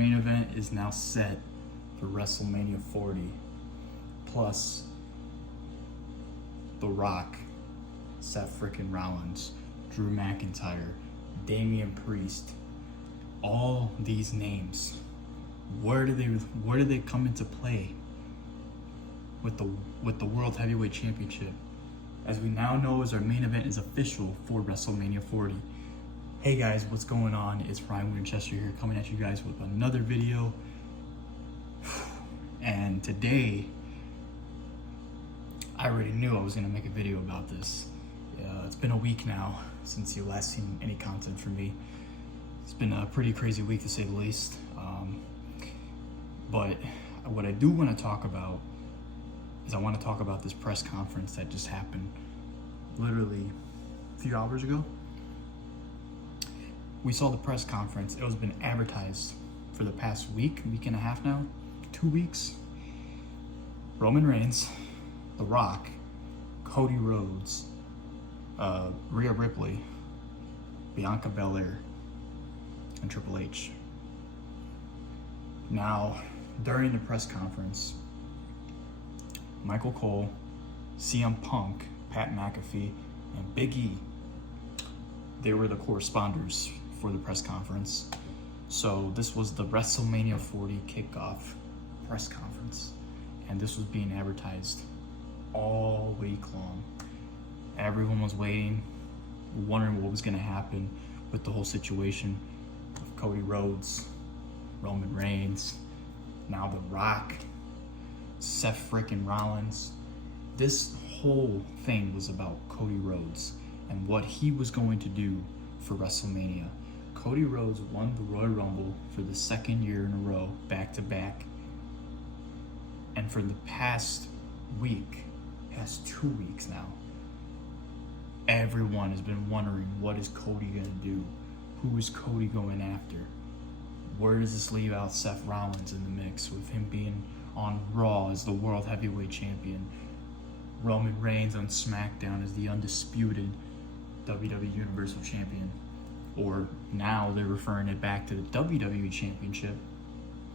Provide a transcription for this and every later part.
main event is now set for WrestleMania 40. Plus, The Rock, Seth frickin' Rollins, Drew McIntyre, Damian Priest, all these names. Where do they come into play with the World Heavyweight Championship? As we now know, as our main event is official for WrestleMania 40. Hey guys, what's going on? It's Ryan Winchester here, coming at you guys with another video. And today, I already knew I was gonna make a video about this. It's been a week now since you last seen any content from me. It's been a pretty crazy week to say the least. But what I do want to talk about is I want to talk about this press conference that just happened literally a few hours ago. We saw the press conference. It was been advertised for the past week and a half now, 2 weeks. Roman Reigns, The Rock, Cody Rhodes, Rhea Ripley, Bianca Belair, and Triple H. Now, during the press conference, Michael Cole, CM Punk, Pat McAfee, and Big E, they were the corresponders for the press conference. So this was the WrestleMania 40 Kickoff press conference, and this was being advertised all week long. Everyone was waiting, wondering what was going to happen with the whole situation of Cody Rhodes, Roman Reigns, now The Rock, Seth frickin' Rollins. This whole thing was about Cody Rhodes and what he was going to do for WrestleMania. Cody Rhodes won the Royal Rumble for the second year in a row, back to back. And for the past 2 weeks now, everyone has been wondering, what is Cody gonna do? Who is Cody going after? Where does this leave out Seth Rollins in the mix, with him being on Raw as the World Heavyweight Champion? Roman Reigns on SmackDown as the undisputed WWE Universal Champion. Or now they're referring it back to the WWE Championship.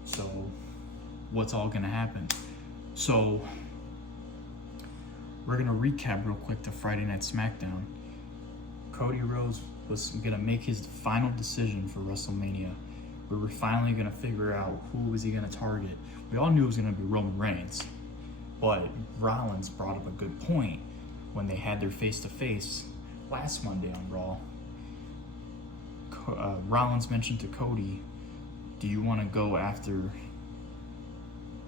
So what's all gonna happen? So we're gonna recap real quick to Friday Night SmackDown. Cody Rhodes was gonna make his final decision for WrestleMania. We were finally gonna figure out who was he gonna target. We all knew it was gonna be Roman Reigns, but Rollins brought up a good point when they had their face-to-face last Monday on Raw. Rollins mentioned to Cody, do you want to go after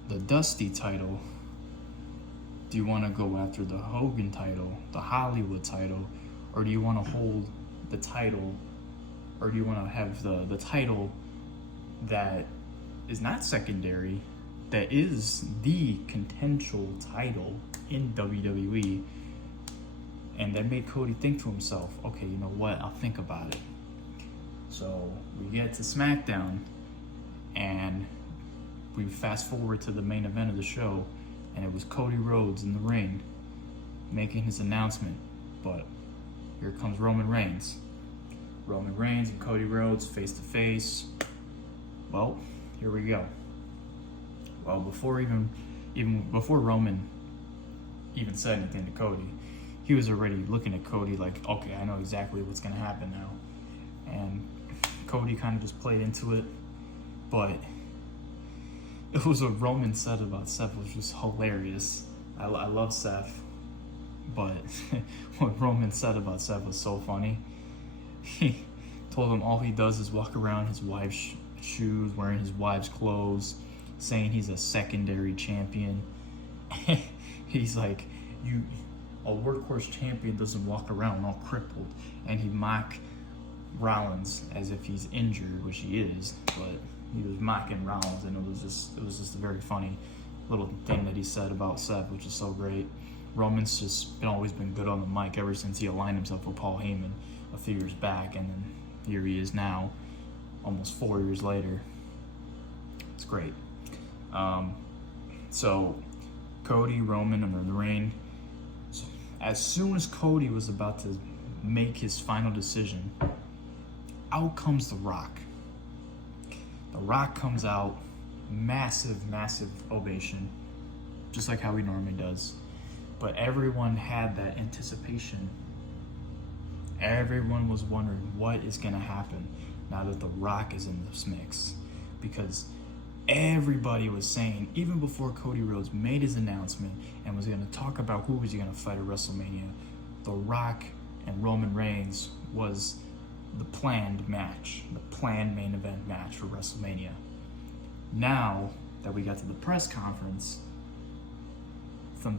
the Dusty title? Do you want to go after the Hogan title, the Hollywood title, or do you want to hold the title, or do you want to have the title that is not secondary, that is the contentious title in WWE? And that made Cody think to himself, okay, you know what, I'll think about it. So we get to SmackDown, and we fast forward to the main event of the show, and it was Cody Rhodes in the ring making his announcement. But here comes Roman Reigns. Roman Reigns and Cody Rhodes face to face. Well, here we go. Well, before Roman even said anything to Cody, he was already looking at Cody like, okay, I know exactly what's gonna happen now. And Cody kind of just played into it, but it was what Roman said about Seth was just hilarious. I love Seth, but what Roman said about Seth was so funny. He told him all he does is walk around his wife's shoes, wearing his wife's clothes, saying he's a secondary champion. He's like, a workhorse champion doesn't walk around all crippled. And he mocked Rollins as if he's injured, which he is, but he was mocking Rollins, and it was just a very funny little thing that he said about Seth, which is so great. Roman's just always been good on the mic ever since he aligned himself with Paul Heyman a few years back, and then here he is now, almost 4 years later. It's great. So Cody, Roman, and the ring. As soon as Cody was about to make his final decision, out comes The Rock. The Rock comes out, massive ovation, just like how he normally does. But everyone had that anticipation. Everyone was wondering what is going to happen now that The Rock is in this mix. Because everybody was saying, even before Cody Rhodes made his announcement and was going to talk about who was going to fight at WrestleMania, The Rock and Roman Reigns was the planned match, the planned main event match for WrestleMania. Now that we got to the press conference,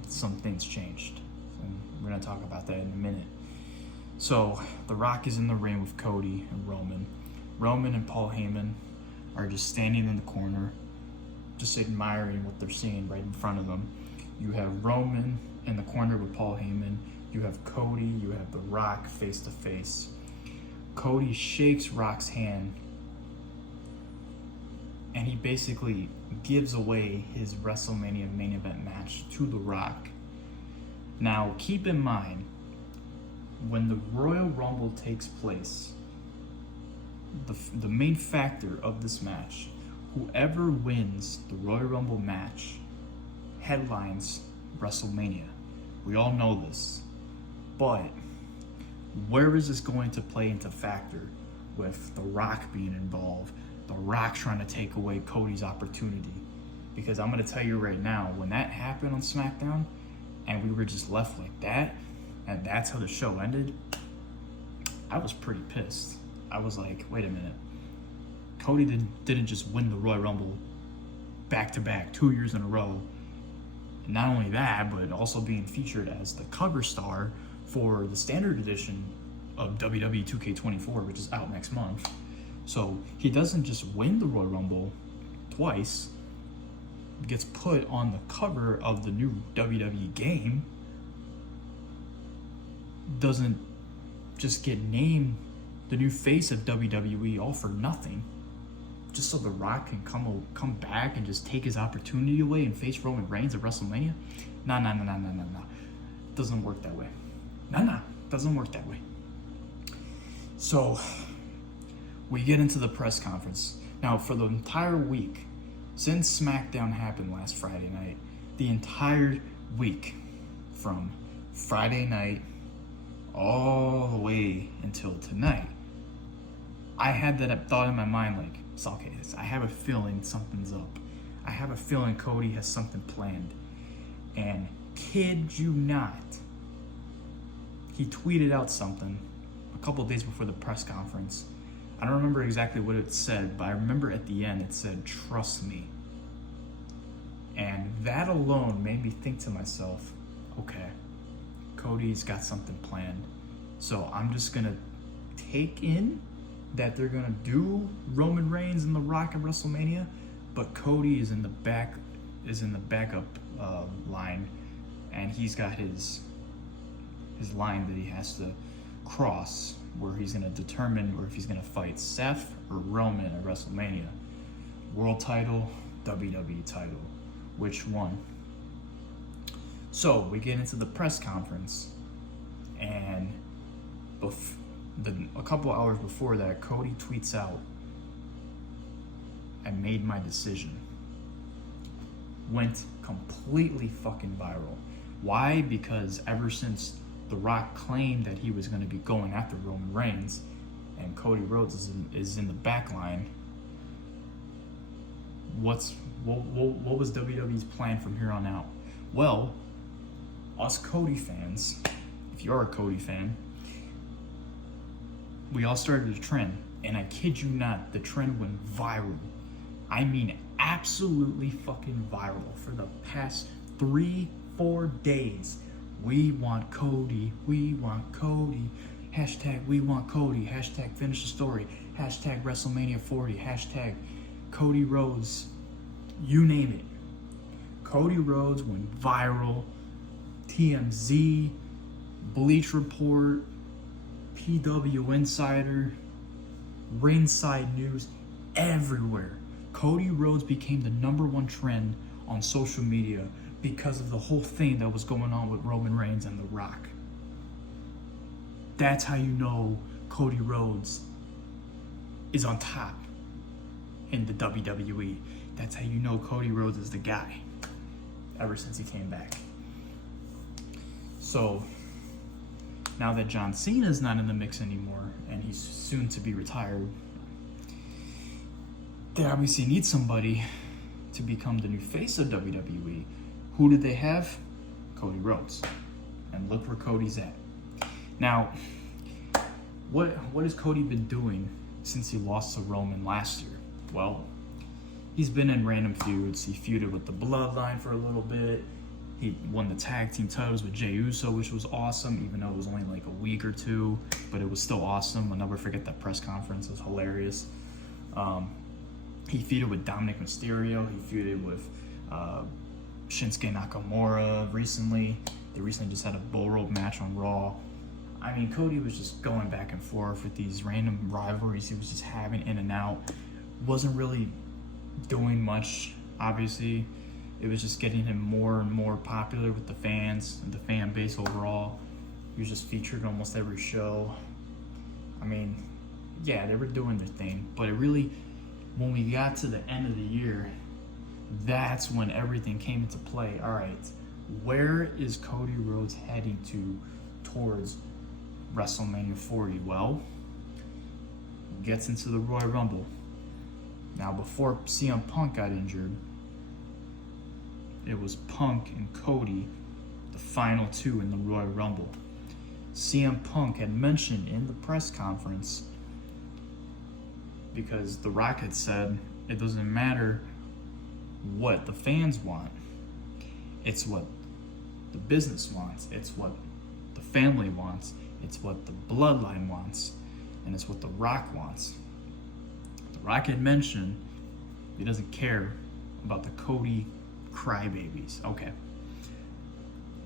some things changed. And we're going to talk about that in a minute. So, The Rock is in the ring with Cody and Roman. Roman and Paul Heyman are just standing in the corner, just admiring what they're seeing right in front of them. You have Roman in the corner with Paul Heyman. You have Cody, you have The Rock face to face. Cody shakes Rock's hand, and he basically gives away his WrestleMania main event match to The Rock. Now, keep in mind, when the Royal Rumble takes place, the main factor of this match, whoever wins the Royal Rumble match headlines WrestleMania. We all know this. But where is this going to play into factor with The Rock being involved, The Rock trying to take away Cody's opportunity? Because I'm going to tell you right now, when that happened on SmackDown and we were just left like that, and that's how the show ended, I was pretty pissed. I was like, wait a minute. Cody didn't just win the Royal Rumble back-to-back 2 years in a row. Not only that, but also being featured as the cover star for the standard edition of WWE 2K24, which is out next month. So he doesn't just win the Royal Rumble twice, gets put on the cover of the new WWE game, doesn't just get named the new face of WWE all for nothing, just so The Rock can come back and just take his opportunity away and face Roman Reigns at WrestleMania? Nah. Doesn't work that way. Doesn't work that way. So, we get into the press conference. Now, for the entire week, since SmackDown happened last Friday night, the entire week, from Friday night all the way until tonight, I had that thought in my mind, like, it's okay, I have a feeling something's up. I have a feeling Cody has something planned. And kid you not, he tweeted out something a couple of days before the press conference. I don't remember exactly what it said, but I remember at the end it said, "Trust me." And that alone made me think to myself, okay, Cody's got something planned. So I'm just gonna take in that they're gonna do Roman Reigns and The Rock at WrestleMania, but Cody is in the backup line, and he's got his line that he has to cross, where he's gonna determine or if he's gonna fight Seth or Roman at WrestleMania. World title, WWE title, which one? So we get into the press conference, and a couple hours before that, Cody tweets out, "I made my decision." Went completely fucking viral. Why? Because ever since The Rock claimed that he was going to be going after Roman Reigns, and Cody Rhodes is in the back line, what was WWE's plan from here on out? Well, us Cody fans, if you're a Cody fan, we all started a trend, and I kid you not, the trend went viral. I mean, absolutely fucking viral for the past 3-4 days. We want Cody, we want Cody, hashtag we want Cody, hashtag finish the story, hashtag WrestleMania 40, hashtag Cody Rhodes, you name it. Cody Rhodes went viral. TMZ, Bleach Report, PW Insider, Ringside News, everywhere. Cody Rhodes became the #1 trend on social media because of the whole thing that was going on with Roman Reigns and The Rock. That's how you know Cody Rhodes is on top. in the WWE. That's how you know Cody Rhodes is the guy ever since he came back. So now that John Cena's not in the mix anymore and he's soon to be retired, they obviously need somebody to become the new face of WWE. Who did they have? Cody Rhodes. And look where Cody's at. Now, what has Cody been doing since he lost to Roman last year? Well, he's been in random feuds. He feuded with the Bloodline for a little bit. He won the tag team titles with Jey Uso, which was awesome, even though it was only like a week or two, but it was still awesome. I'll never forget that press conference. It was hilarious. He feuded with Dominic Mysterio. He feuded with Shinsuke Nakamura recently. They recently just had a bull rope match on Raw. I mean, Cody was just going back and forth with these random rivalries he was just having in and out. Wasn't really doing much, obviously. It was just getting him more and more popular with the fans and the fan base overall. He was just featured in almost every show. I mean, yeah, they were doing their thing, but it really, when we got to the end of the year, that's when everything came into play. All right, where is Cody Rhodes heading towards WrestleMania 40? Well, gets into the Royal Rumble. Now, before CM Punk got injured, it was Punk and Cody, the final two in the Royal Rumble. CM Punk had mentioned in the press conference, because The Rock had said, it doesn't matter what the fans want. It's what the business wants. It's what the family wants. It's what the bloodline wants. And it's what The Rock wants. The Rock had mentioned he doesn't care about the Cody crybabies. Okay.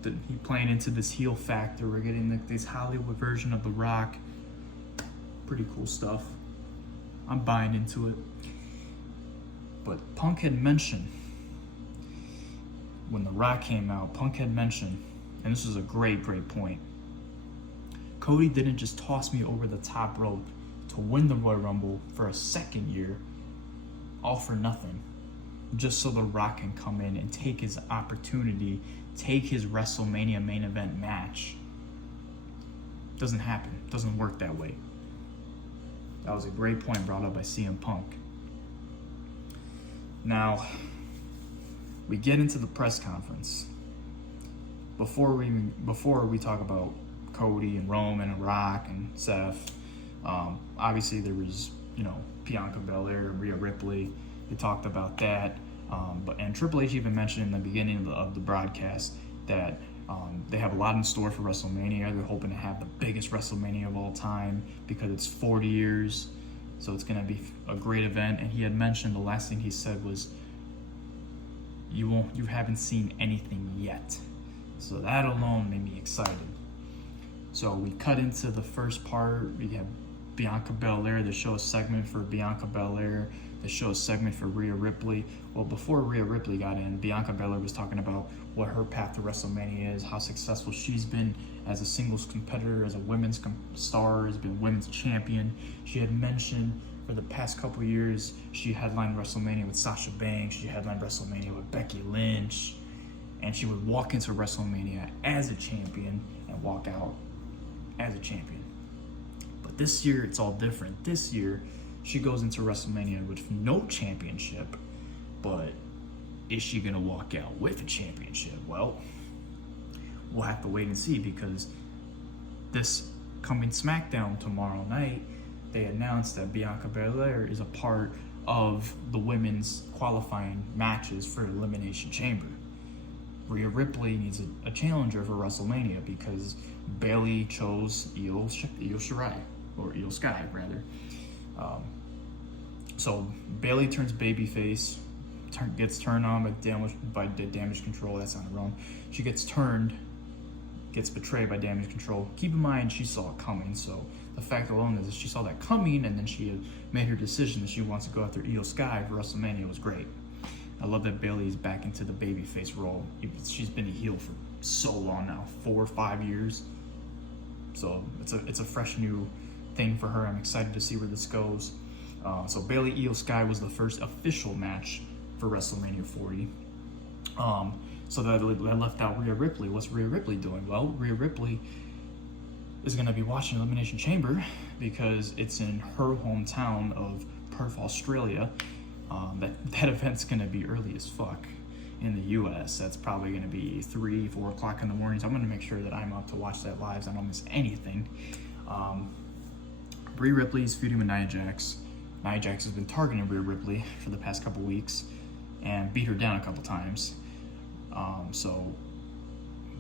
He playing into this heel factor. We're getting this Hollywood version of The Rock. Pretty cool stuff. I'm buying into it. But Punk had mentioned, when The Rock came out, Punk had mentioned, and this was a great point, Cody didn't just toss me over the top rope to win the Royal Rumble for a second year, all for nothing, just so The Rock can come in and take his opportunity, take his WrestleMania main event match. Doesn't happen. Doesn't work that way. That was a great point brought up by CM Punk. Now, we get into the press conference. Before we talk about Cody and Roman and Rock and Seth, obviously there was, Bianca Belair and Rhea Ripley. They talked about that. And Triple H even mentioned in the beginning of the broadcast that they have a lot in store for WrestleMania. They're hoping to have the biggest WrestleMania of all time because it's 40 years. So it's going to be a great event. And he had mentioned, the last thing he said was, you haven't seen anything yet. So that alone made me excited. So we cut into the first part. We have Bianca Belair. They show a segment for Bianca Belair. They show a segment for Rhea Ripley. Well, before Rhea Ripley got in, Bianca Belair was talking about what her path to WrestleMania is, how successful she's been as a singles competitor, as a women's star, has been women's champion. She had mentioned for the past couple years, she headlined WrestleMania with Sasha Banks. She headlined WrestleMania with Becky Lynch. And she would walk into WrestleMania as a champion and walk out as a champion. But this year, it's all different. This year, she goes into WrestleMania with no championship, but is she going to walk out with a championship? Well, we'll have to wait and see, because this coming SmackDown tomorrow night, they announced that Bianca Belair is a part of the women's qualifying matches for Elimination Chamber. Rhea Ripley needs a challenger for WrestleMania because Bayley chose Io Shirai, or Io Sky, rather. So Bayley turns babyface, gets turned on by Damage Control. That's on her own. She gets betrayed by Damage Control. Keep in mind, she saw it coming. So the fact alone is that she saw that coming, and then she had made her decision that she wants to go after Io Sky for WrestleMania. Was great. I love that Bayley is back into the babyface role. She's been a heel for so long now, 4 or 5 years. So it's a fresh new thing for her. I'm excited to see where this goes. So Bayley Io Sky was the first official match for WrestleMania 40. So that left out Rhea Ripley. What's Rhea Ripley doing? Well, Rhea Ripley is going to be watching Elimination Chamber because it's in her hometown of Perth, Australia. That event's going to be early as fuck in the US. That's probably going to be 3, 4 o'clock in the morning. So I'm going to make sure that I'm up to watch that live so I don't miss anything. Rhea Ripley's feuding with Nia Jax. Nia Jax has been targeting Rhea Ripley for the past couple weeks and beat her down a couple times. So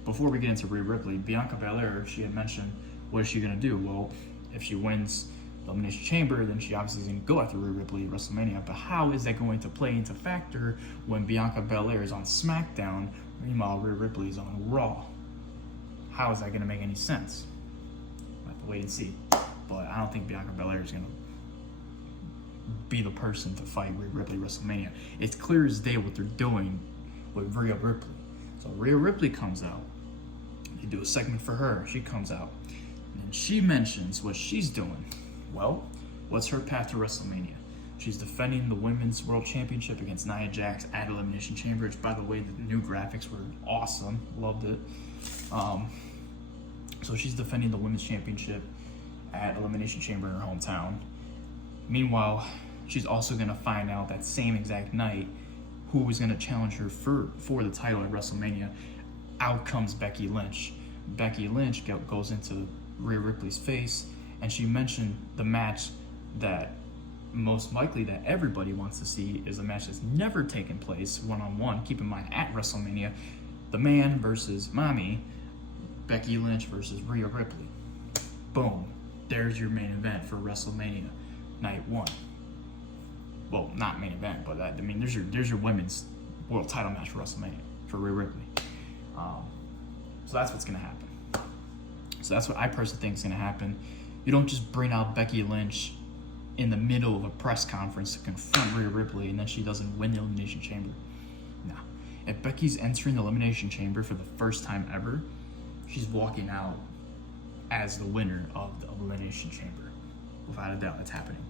before we get into Rhea Ripley, Bianca Belair, she had mentioned, what is she going to do? Well, if she wins the Elimination Chamber, then she obviously is going to go after Rhea Ripley at WrestleMania. But how is that going to play into factor when Bianca Belair is on SmackDown, meanwhile Rhea Ripley is on Raw? How is that going to make any sense? We'll have to wait and see. But I don't think Bianca Belair is going to be the person to fight Rhea Ripley at WrestleMania. It's clear as day what they're doing with Rhea Ripley. So Rhea Ripley comes out. You do a segment for her. She comes out. And she mentions what she's doing. Well, what's her path to WrestleMania? She's defending the Women's World Championship against Nia Jax at Elimination Chamber, which, by the way, the new graphics were awesome. Loved it. So she's defending the Women's Championship at Elimination Chamber in her hometown. Meanwhile, she's also going to find out that same exact night who was going to challenge her for the title at WrestleMania. Out comes Becky Lynch. Becky Lynch goes into Rhea Ripley's face, and she mentioned the match that most likely that everybody wants to see is a match that's never taken place one-on-one. Keep in mind, at WrestleMania, the man versus mommy, Becky Lynch versus Rhea Ripley. Boom. There's your main event for WrestleMania night 1. Well, not main event, but there's your women's world title match for WrestleMania for Rhea Ripley. So that's what's gonna happen. So that's what I personally think is gonna happen. You don't just bring out Becky Lynch in the middle of a press conference to confront Rhea Ripley and then she doesn't win the Elimination Chamber. No. If Becky's entering the Elimination Chamber for the first time ever, she's walking out as the winner of the Elimination Chamber. Without a doubt, it's happening.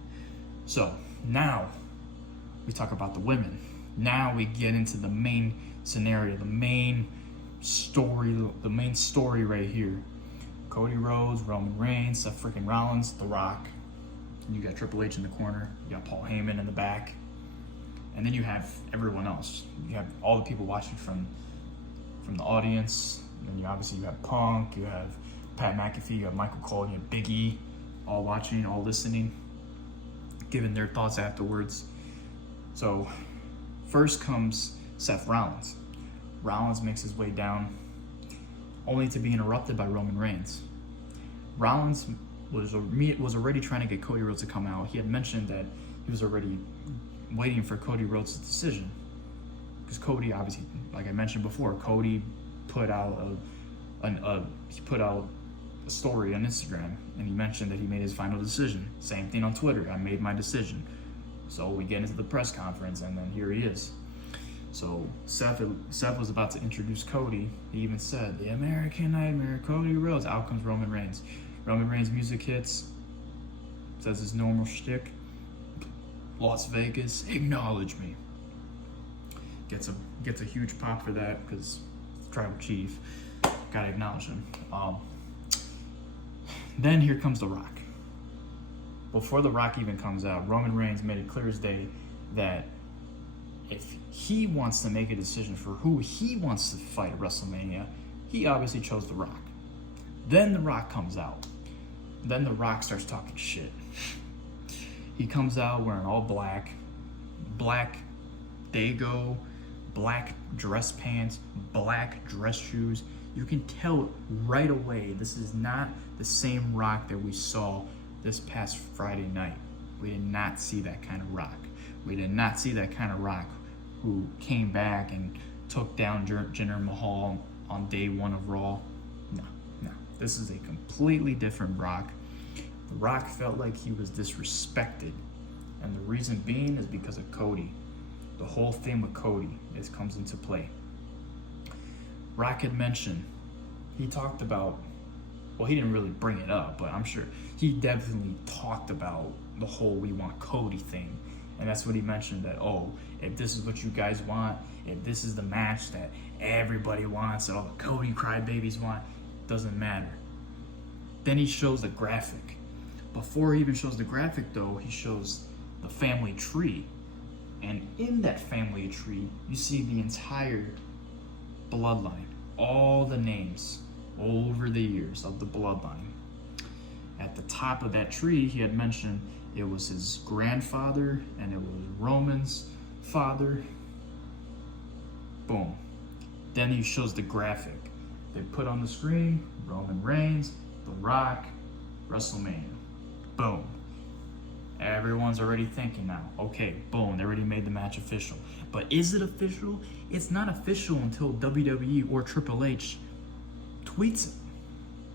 So now we talk about the women. Now we get into the main scenario, the main story right here. Cody Rhodes, Roman Reigns, Seth freaking Rollins, The Rock. You got Triple H in the corner. You got Paul Heyman in the back. And then you have everyone else. You have all the people watching from the audience. And then you have Punk, you have Pat McAfee, you have Michael Cole, you have Big E, all watching, all listening, giving their thoughts afterwards. So first comes Seth Rollins. Rollins makes his way down, only to be interrupted by Roman Reigns. Rollins was already trying to get Cody Rhodes to come out. He had mentioned that he was already waiting for Cody Rhodes' decision. Because Cody, obviously, like I mentioned before, Cody put out a story on Instagram, and he mentioned that he made his final decision. Same thing on Twitter, I made my decision. So we get into the press conference, and then here he is. So Seth was about to introduce Cody. He even said, "The American Nightmare, Cody Rhodes." Out comes Roman Reigns. Roman Reigns' music hits, says his normal shtick. Las Vegas, acknowledge me. Gets a huge pop for that because Tribal Chief. Gotta acknowledge him. Then here comes The Rock. Before The Rock even comes out, Roman Reigns made it clear as day that if he wants to make a decision for who he wants to fight at WrestleMania, he obviously chose The Rock. Then The Rock comes out. Then The Rock starts talking shit. He comes out wearing all black Dago, black dress pants, black dress shoes. You can tell right away this is not the same Rock that we saw this past Friday night. We did not see that kind of Rock. We did not see that kind of Rock who came back and took down Jinder Mahal on day 1 of Raw. No. This is a completely different Rock. The Rock felt like he was disrespected. And the reason being is because of Cody. The whole thing with Cody comes into play. Rock had mentioned, he talked about, well, he didn't really bring it up, but I'm sure he definitely talked about the whole "we want Cody" thing. And that's what he mentioned, that, oh, if this is what you guys want, if this is the match that everybody wants, that all the Cody crybabies want, doesn't matter. Then he shows the graphic. Before he even shows the graphic, though, he shows the family tree. And in that family tree, you see the entire bloodline, all the names over the years of the bloodline. At the top of that tree, he had mentioned it was his grandfather and it was Roman's father. Boom. Then he shows the graphic. They put on the screen Roman Reigns, The Rock, WrestleMania. Boom. Everyone's already thinking now, okay, boom, they already made the match official. But is it official? It's not official until WWE or Triple H tweets it,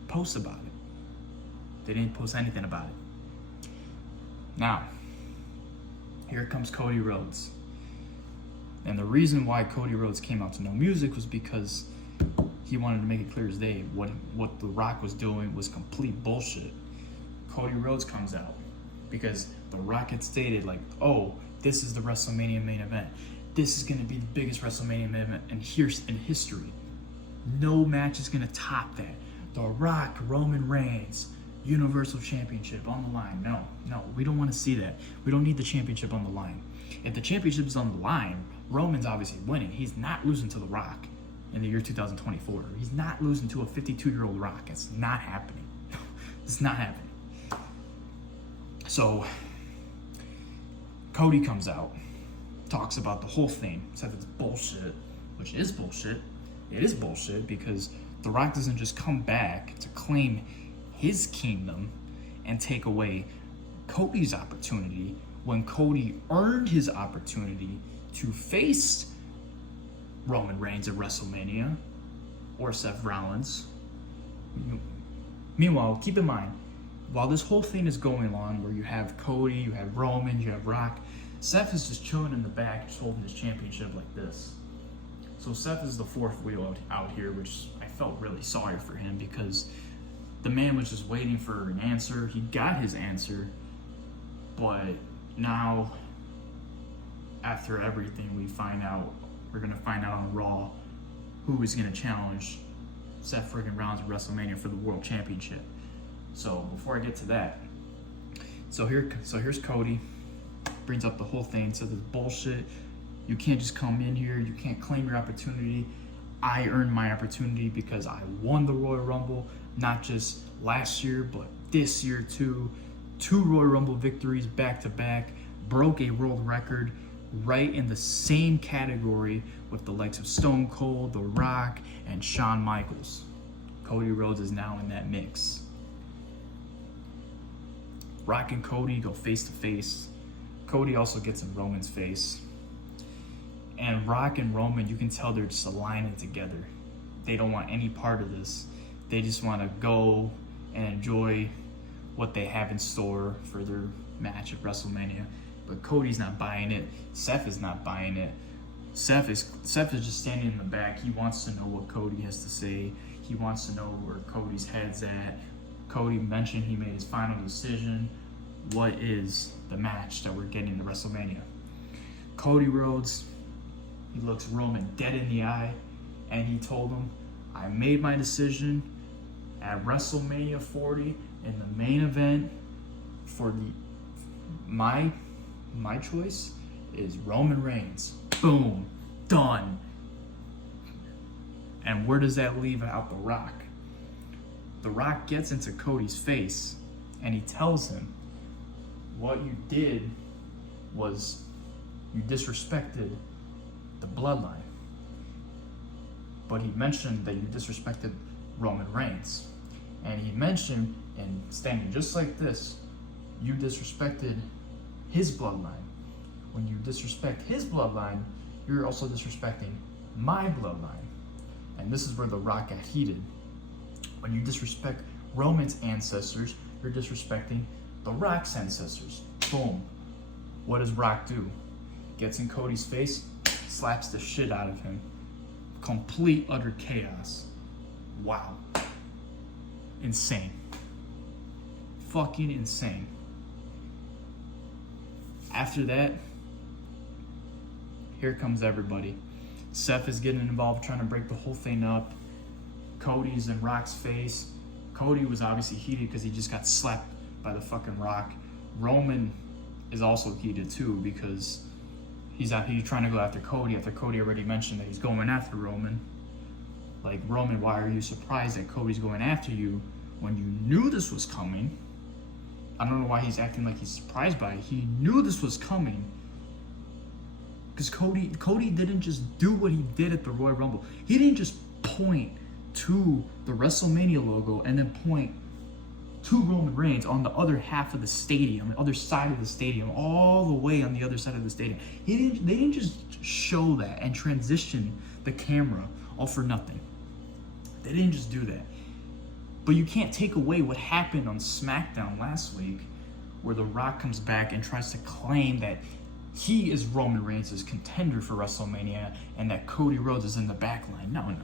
posts about it. They didn't post anything about it. Now, here comes Cody Rhodes. And the reason why Cody Rhodes came out to no music was because he wanted to make it clear as day what The Rock was doing was complete bullshit. Cody Rhodes comes out because The Rock had stated, like, oh, this is the WrestleMania main event. This is going to be the biggest WrestleMania main event in history. No match is going to top that. The Rock, Roman Reigns, Universal Championship on the line. No, we don't want to see that. We don't need the championship on the line. If the championship is on the line, Roman's obviously winning. He's not losing to The Rock in the year 2024. He's not losing to a 52-year-old Rock. It's not happening. It's not happening. So, Cody comes out, talks about the whole thing, said it's bullshit, which is bullshit. It is bullshit because The Rock doesn't just come back to claim his kingdom and take away Cody's opportunity when Cody earned his opportunity to face Roman Reigns at WrestleMania or Seth Rollins. Meanwhile, keep in mind, while this whole thing is going on where you have Cody, you have Roman, you have Rock, Seth is just chilling in the back, just holding his championship like this. So Seth is the fourth wheel out here, which I felt really sorry for him because the man was just waiting for an answer. He got his answer, but now, after everything, we're going to find out on Raw who is going to challenge Seth friggin' Rollins at WrestleMania for the World Championship. So before I get to that, so here's Cody, brings up the whole thing, says it's bullshit. You can't just come in here. You can't claim your opportunity. I earned my opportunity because I won the Royal Rumble, not just last year, but this year too. 2 Royal Rumble victories back to back, broke a world record right in the same category with the likes of Stone Cold, The Rock, and Shawn Michaels. Cody Rhodes is now in that mix. Rock and Cody go face to face. Cody also gets in Roman's face. And Rock and Roman, you can tell they're just aligning together. They don't want any part of this. They just want to go and enjoy what they have in store for their match at WrestleMania. But Cody's not buying it. Seth is not buying it. Seth is just standing in the back. He wants to know what Cody has to say. He wants to know where Cody's head's at. Cody mentioned he made his final decision. What is the match that we're getting to WrestleMania? Cody Rhodes, he looks Roman dead in the eye, and he told him, I made my decision at WrestleMania 40 in the main event for my choice is Roman Reigns. Boom. Done. And where does that leave out The Rock? The Rock gets into Cody's face and he tells him, what you did was you disrespected the bloodline. But he mentioned that you disrespected Roman Reigns. And he mentioned, and standing just like this, you disrespected his bloodline. When you disrespect his bloodline, you're also disrespecting my bloodline. And this is where The Rock got heated. When you disrespect Roman's ancestors, you're disrespecting The Rock's ancestors. Boom. What does Rock do? Gets in Cody's face, slaps the shit out of him. Complete, utter chaos. Wow. Insane. Fucking insane. After that, here comes everybody. Seth is getting involved, trying to break the whole thing up. Cody's in Rock's face. Cody was obviously heated because he just got slapped by the fucking Rock. Roman is also heated too because he's trying to go after Cody after Cody already mentioned that he's going after Roman. Like, Roman, why are you surprised that Cody's going after you when you knew this was coming? I don't know why he's acting like he's surprised by it. He knew this was coming. Because Cody didn't just do what he did at the Royal Rumble. He didn't just point to the WrestleMania logo and then point to Roman Reigns on the other half of the stadium, the other side of the stadium, all the way on the other side of the stadium. They didn't just show that and transition the camera all for nothing. They didn't just do that. But you can't take away what happened on SmackDown last week, where The Rock comes back and tries to claim that he is Roman Reigns' contender for WrestleMania and that Cody Rhodes is in the back line. No.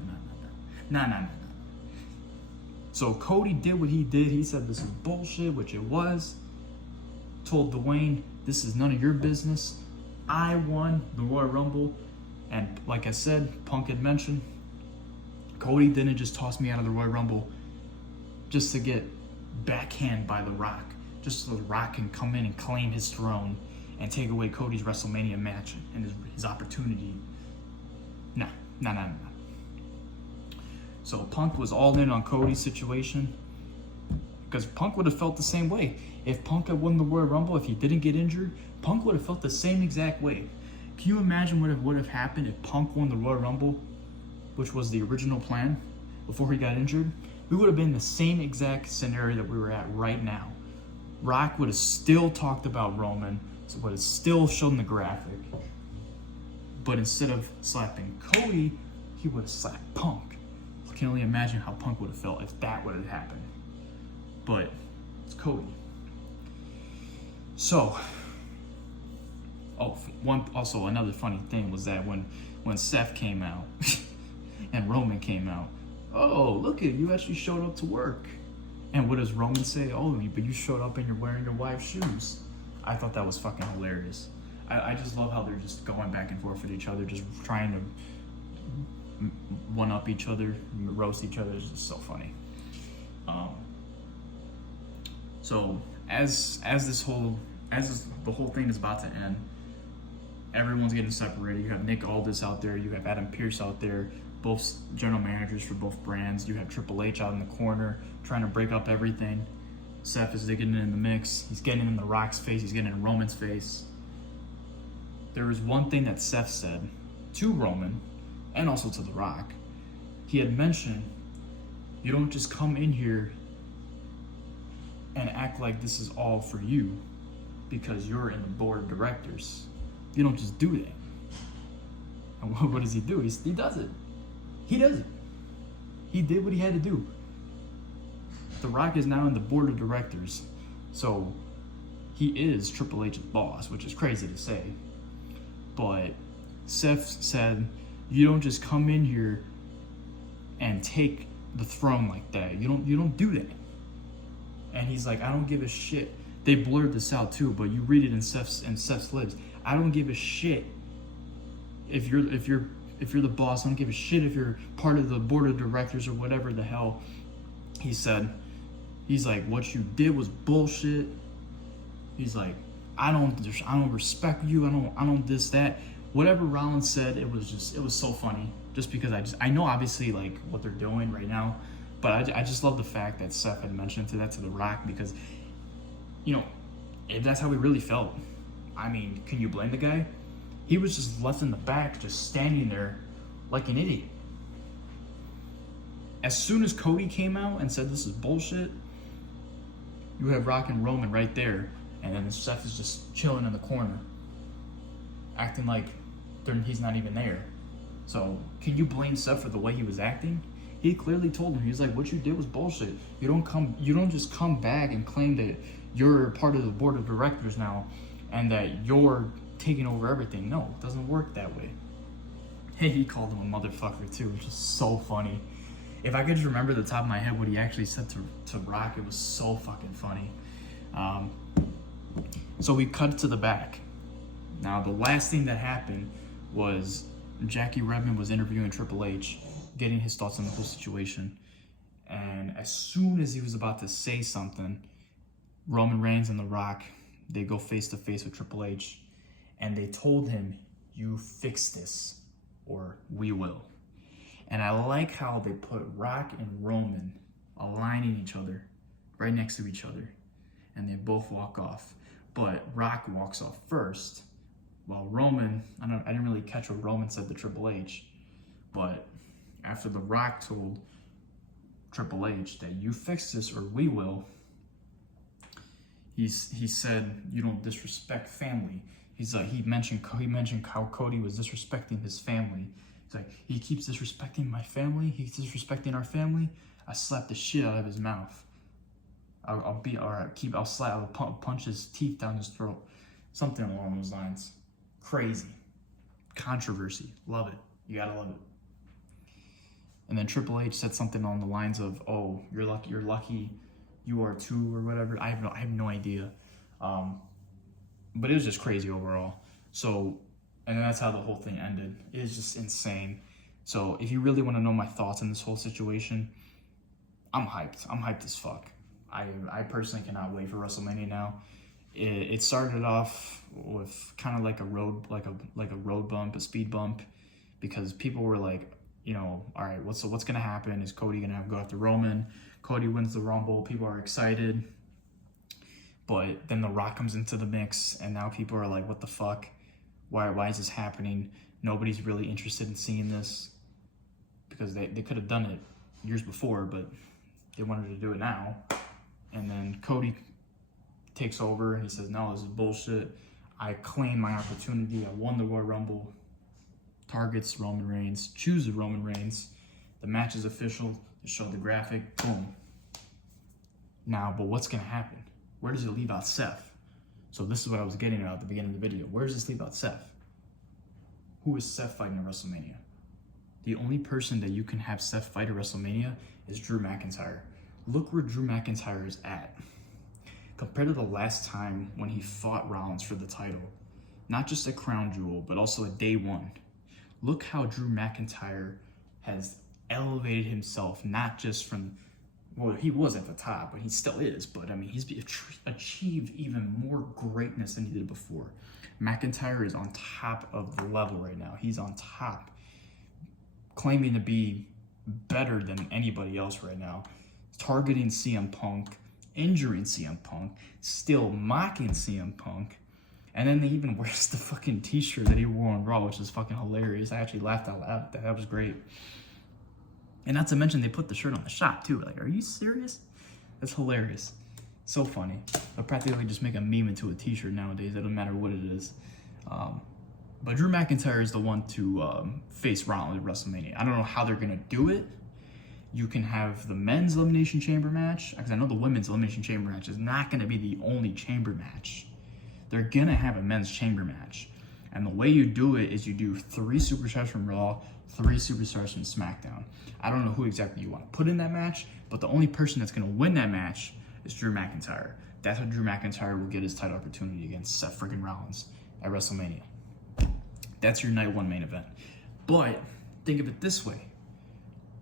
So Cody did what he did. He said this is bullshit, which it was. Told Dwayne, this is none of your business. I won the Royal Rumble. And like I said, Punk had mentioned, Cody didn't just toss me out of the Royal Rumble just to get backhand by The Rock. Just so The Rock can come in and claim his throne and take away Cody's WrestleMania match and his opportunity. Nah. So Punk was all in on Cody's situation because Punk would have felt the same way. If Punk had won the Royal Rumble, if he didn't get injured, Punk would have felt the same exact way. Can you imagine what would have happened if Punk won the Royal Rumble, which was the original plan, before he got injured? We would have been in the same exact scenario that we were at right now. Rock would have still talked about Roman, so would have still shown the graphic. But instead of slapping Cody, he would have slapped Punk. I can only imagine how Punk would have felt if that would have happened. But it's Cody. So, another funny thing was that when Seth came out and Roman came out, oh, look at you actually showed up to work. And what does Roman say? Oh, but you showed up and you're wearing your wife's shoes. I thought that was fucking hilarious. I just love how they're just going back and forth with each other, just trying to one-up each other, roast each other. It's just so funny. So as the whole thing is about to end, everyone's getting separated. You have Nick Aldis out there. You have Adam Pearce out there, both general managers for both brands. You have Triple H out in the corner trying to break up everything. Seth is getting in the mix. He's getting in The Rock's face. He's getting in Roman's face. There was one thing that Seth said to Roman and also to The Rock. He had mentioned, you don't just come in here and act like this is all for you because you're in the board of directors. You don't just do that. And what does he do? He does it. He does it. He did what he had to do. The Rock is now in the board of directors, so he is Triple H's boss, which is crazy to say. But Seth said, you don't just come in here and take the throne like that. You don't do that. And he's like, I don't give a shit. They blurred this out too, but you read it in Seth's lips. I don't give a shit if you're the boss. I don't give a shit if you're part of the board of directors or whatever the hell. He said, he's like, what you did was bullshit. He's like, I don't respect you. I don't this, that. Whatever Rollins said, it was so funny. Just because I know obviously like what they're doing right now, but I just love the fact that Seth had mentioned that to The Rock because, you know, if that's how he really felt, I mean, can you blame the guy? He was just left in the back, just standing there like an idiot. As soon as Cody came out and said this is bullshit, you have Rock and Roman right there, and then Seth is just chilling in the corner, acting like he's not even there. So, can you blame Seth for the way he was acting? He clearly told him, he was like, what you did was bullshit. You don't just come back and claim that you're part of the board of directors now and that you're taking over everything. No, it doesn't work that way. Hey, he called him a motherfucker too, which is so funny. If I could just remember the top of my head what he actually said to Rock, it was so fucking funny. So we cut to the back. Now, the last thing that happened was Jackie Redmond was interviewing Triple H, getting his thoughts on the whole situation. And as soon as he was about to say something, Roman Reigns and The Rock, they go face to face with Triple H, and they told him, "You fix this, or we will." And I like how they put Rock and Roman aligning each other, right next to each other, and they both walk off. But Rock walks off first, while Roman, I didn't really catch what Roman said to Triple H, but after The Rock told Triple H that you fix this or we will, he said, "You don't disrespect family." He's like, he mentioned how Cody was disrespecting his family. He's like, "He keeps disrespecting my family. He's disrespecting our family. I slapped the shit out of his mouth. I'll punch his teeth down his throat." Something along those lines. Crazy. Controversy. Love it. You gotta love it. And then Triple H said something along the lines of, "Oh, you're lucky, you are too," or whatever. I have no idea. But it was just crazy overall. So, and that's how the whole thing ended. It is just insane. So if you really want to know my thoughts on this whole situation, I'm hyped. I'm hyped as fuck. I personally cannot wait for WrestleMania now. It started off with kind of like a road bump, a speed bump, because people were like, all right, what's gonna happen? Is Cody gonna go after Roman? Cody wins the Rumble. People are excited, but then The Rock comes into the mix, and now people are like, what the fuck? Why is this happening? Nobody's really interested in seeing this, because they could have done it years before, but they wanted to do it now. And then Cody takes over, and he says, "No, this is bullshit. I claim my opportunity. I won the Royal Rumble." Targets Roman Reigns, chooses Roman Reigns. The match is official. They show the graphic. Boom. Now, but what's going to happen? Where does it leave out Seth? So this is what I was getting at the beginning of the video. Where does this leave out Seth? Who is Seth fighting at WrestleMania? The only person that you can have Seth fight at WrestleMania is Drew McIntyre. Look where Drew McIntyre is at. Compared to the last time when he fought Rollins for the title, not just a crown jewel, but also a day one. Look how Drew McIntyre has elevated himself, not just from, well, he was at the top, but he still is, but I mean, he's achieved even more greatness than he did before. McIntyre is on top of the level right now. He's on top, claiming to be better than anybody else right now, targeting CM Punk, injuring CM Punk, still mocking CM Punk, and then they even wears the fucking t-shirt that he wore on Raw, which is fucking hilarious. I actually laughed out loud. That was great. And not to mention, they put the shirt on the shop too. Like, are you serious? That's hilarious. So funny. They'll practically just make a meme into a t-shirt nowadays. It doesn't matter what it is. But Drew McIntyre is the one to face Rollins at WrestleMania. I don't know how they're going to do it. You can have the men's Elimination Chamber match, because I know the women's Elimination Chamber match is not going to be the only chamber match. They're going to have a men's chamber match. And the way you do it is you do 3 superstars from Raw, 3 superstars from SmackDown. I don't know who exactly you want to put in that match, but the only person that's going to win that match is Drew McIntyre. That's how Drew McIntyre will get his title opportunity against Seth freaking Rollins at WrestleMania. That's your night one main event. But think of it this way.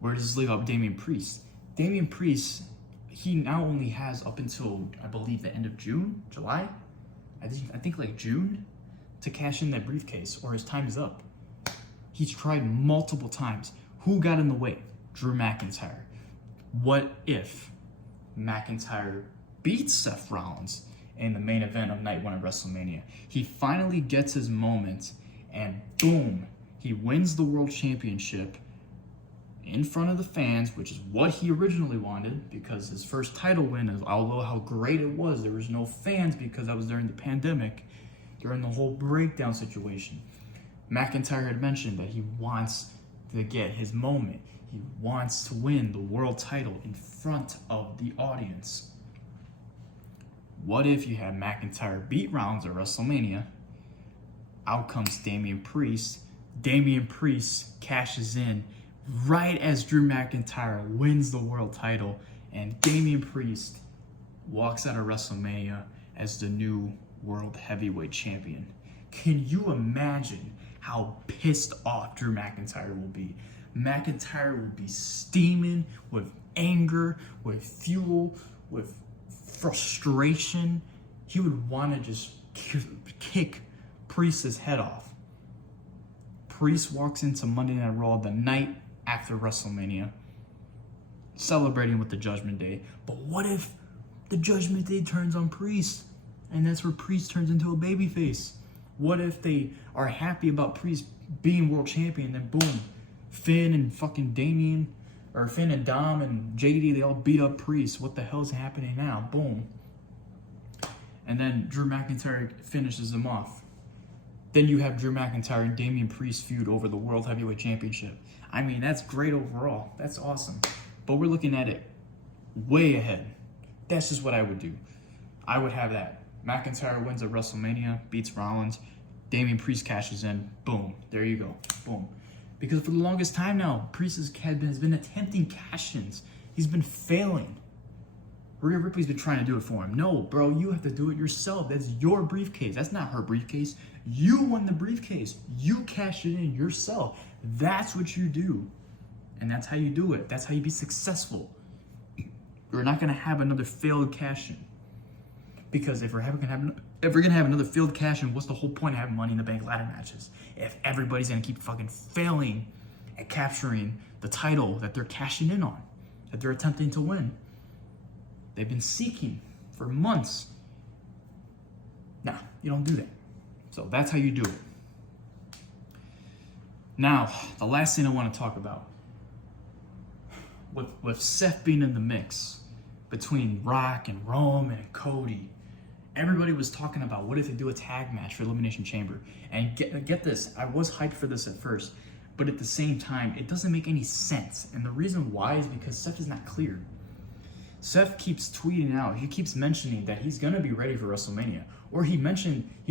Where does this leave up Damian Priest? Damian Priest, he now only has up until, I believe, the end of June, July? I think like June to cash in that briefcase, or his time is up. He's tried multiple times. Who got in the way? Drew McIntyre. What if McIntyre beats Seth Rollins in the main event of night one at WrestleMania? He finally gets his moment, and boom, he wins the world championship in front of the fans, which is what he originally wanted, because his first title win, although how great it was, there was no fans because that was during the pandemic, during the whole breakdown situation. McIntyre had mentioned that he wants to get his moment. He wants to win the world title in front of the audience. What if you had McIntyre beat Rollins at WrestleMania? Out comes Damian Priest. Damian Priest cashes in right as Drew McIntyre wins the world title, and Damian Priest walks out of WrestleMania as the new world heavyweight champion. Can you imagine how pissed off Drew McIntyre will be? McIntyre will be steaming with anger, with fuel, with frustration. He would want to just kick Priest's head off. Priest walks into Monday Night Raw the night after WrestleMania, celebrating with the Judgment Day. But what if the Judgment Day turns on Priest, and that's where Priest turns into a babyface? What if they are happy about Priest being world champion, then boom, Finn and fucking Damian, or Finn and Dom and JD, they all beat up Priest. What the hell is happening now? Boom. And then Drew McIntyre finishes them off. Then you have Drew McIntyre and Damian Priest feud over the World Heavyweight Championship. I mean, that's great overall. That's awesome. But we're looking at it way ahead. That's just what I would do. I would have that. McIntyre wins at WrestleMania, beats Rollins. Damian Priest cashes in. Boom. There you go. Boom. Because for the longest time now, Priest has been attempting cash-ins. He's been failing. Rhea Ripley's been trying to do it for him. No, bro, you have to do it yourself. That's your briefcase. That's not her briefcase. You won the briefcase. You cash it in yourself. That's what you do. And that's how you do it. That's how you be successful. You're not going to have another failed cash-in. Because if we're gonna have another failed cash-in, what's the whole point of having Money in the Bank ladder matches? If everybody's going to keep fucking failing at capturing the title that they're cashing in on, that they're attempting to win. They've been seeking for months. Nah, you don't do that. So that's how you do it. Now, the last thing I want to talk about. With Seth being in the mix between Rock and Roman and Cody, everybody was talking about what if they do a tag match for Elimination Chamber. And get this, I was hyped for this at first, but at the same time, it doesn't make any sense. And the reason why is because Seth is not cleared. Seth keeps tweeting out, he keeps mentioning that he's gonna be ready for WrestleMania. Or he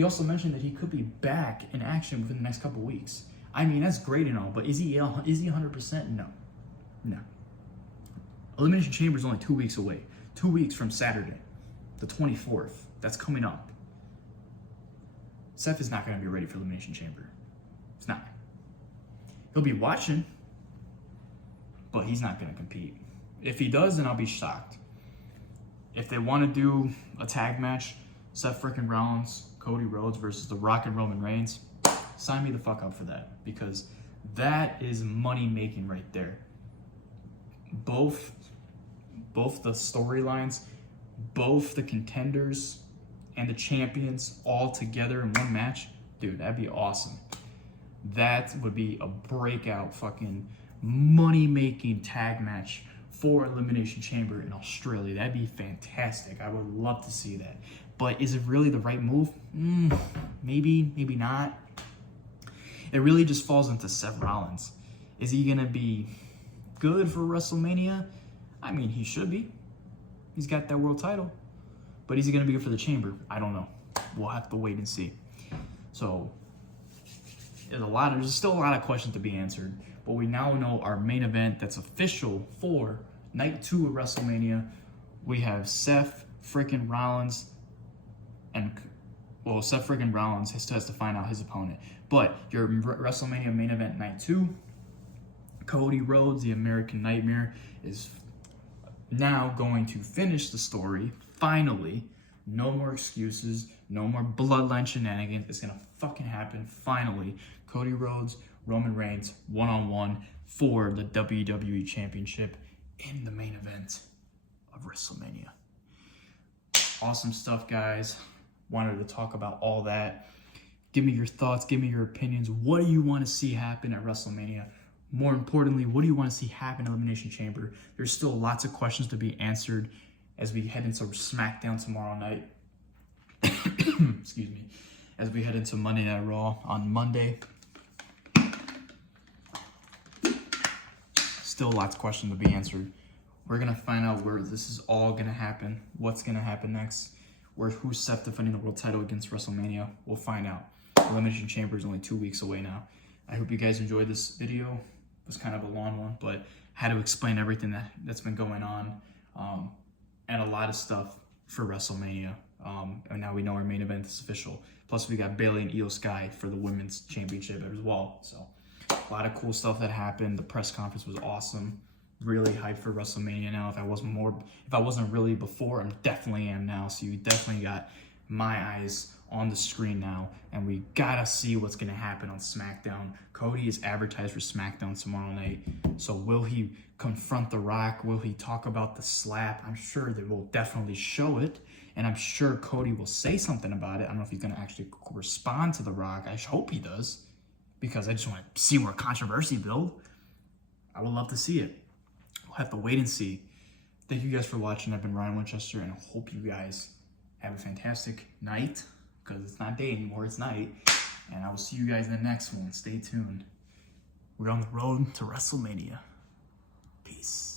also mentioned that he could be back in action within the next couple weeks. I mean, that's great and all, but is he 100%? No. Elimination Chamber is only 2 weeks away. 2 weeks from Saturday, the 24th. That's coming up. Seth is not gonna be ready for Elimination Chamber. It's not. He'll be watching, but he's not gonna compete. If he does, then I'll be shocked. If they want to do a tag match, Seth freaking Rollins, Cody Rhodes versus The Rock and Roman Reigns, sign me the fuck up for that, because that is money making right there. Both the storylines, both the contenders and the champions all together in one match, dude, that'd be awesome. That would be a breakout fucking money making tag match for Elimination Chamber in Australia. That'd be fantastic. I would love to see that. But is it really the right move? Maybe, maybe not. It really just falls into Seth Rollins. Is he gonna be good for WrestleMania? I mean, he should be. He's got that world title. But is he gonna be good for the Chamber? I don't know. We'll have to wait and see. So there's still a lot of questions to be answered. But we now know our main event that's official for Night 2 of WrestleMania. We have Seth freaking Rollins Seth freaking Rollins still has to find out his opponent. But your WrestleMania main event Night 2, Cody Rhodes, the American Nightmare, is now going to finish the story, finally. No more excuses, no more bloodline shenanigans. It's gonna fucking happen, finally. Cody Rhodes, Roman Reigns, one-on-one for the WWE Championship in the main event of WrestleMania. Awesome stuff, guys. Wanted to talk about all that. Give me your thoughts, give me your opinions. What do you want to see happen at WrestleMania? More importantly, what do you want to see happen in Elimination Chamber? There's still lots of questions to be answered as we head into SmackDown tomorrow night. Excuse me. As we head into Monday Night Raw on Monday. Still lots of questions to be answered. We're going to find out where this is all going to happen. What's going to happen next. Who's Seth defending the world title against WrestleMania. We'll find out. Elimination Chamber is only 2 weeks away now. I hope you guys enjoyed this video. It was kind of a long one, but had to explain everything that's been going on. And a lot of stuff for WrestleMania. And now we know our main event is official. Plus, we got Bayley and Io Sky for the women's championship as well. So, a lot of cool stuff that happened. The press conference was awesome. Really hyped for WrestleMania now. If I wasn't really before, I definitely am now. So you definitely got my eyes on the screen now, and we gotta see what's gonna happen on SmackDown. Cody is advertised for SmackDown tomorrow night. So will he confront The Rock? Will he talk about the slap? I'm sure they will definitely show it, and I'm sure Cody will say something about it. I don't know if he's gonna actually respond to The Rock. I hope he does, because I just want to see more controversy build. I would love to see it. We'll have to wait and see. Thank you guys for watching. I've been Ryan Winchester, and I hope you guys have a fantastic night, because it's not day anymore, it's night. And I will see you guys in the next one. Stay tuned. We're on the road to WrestleMania. Peace.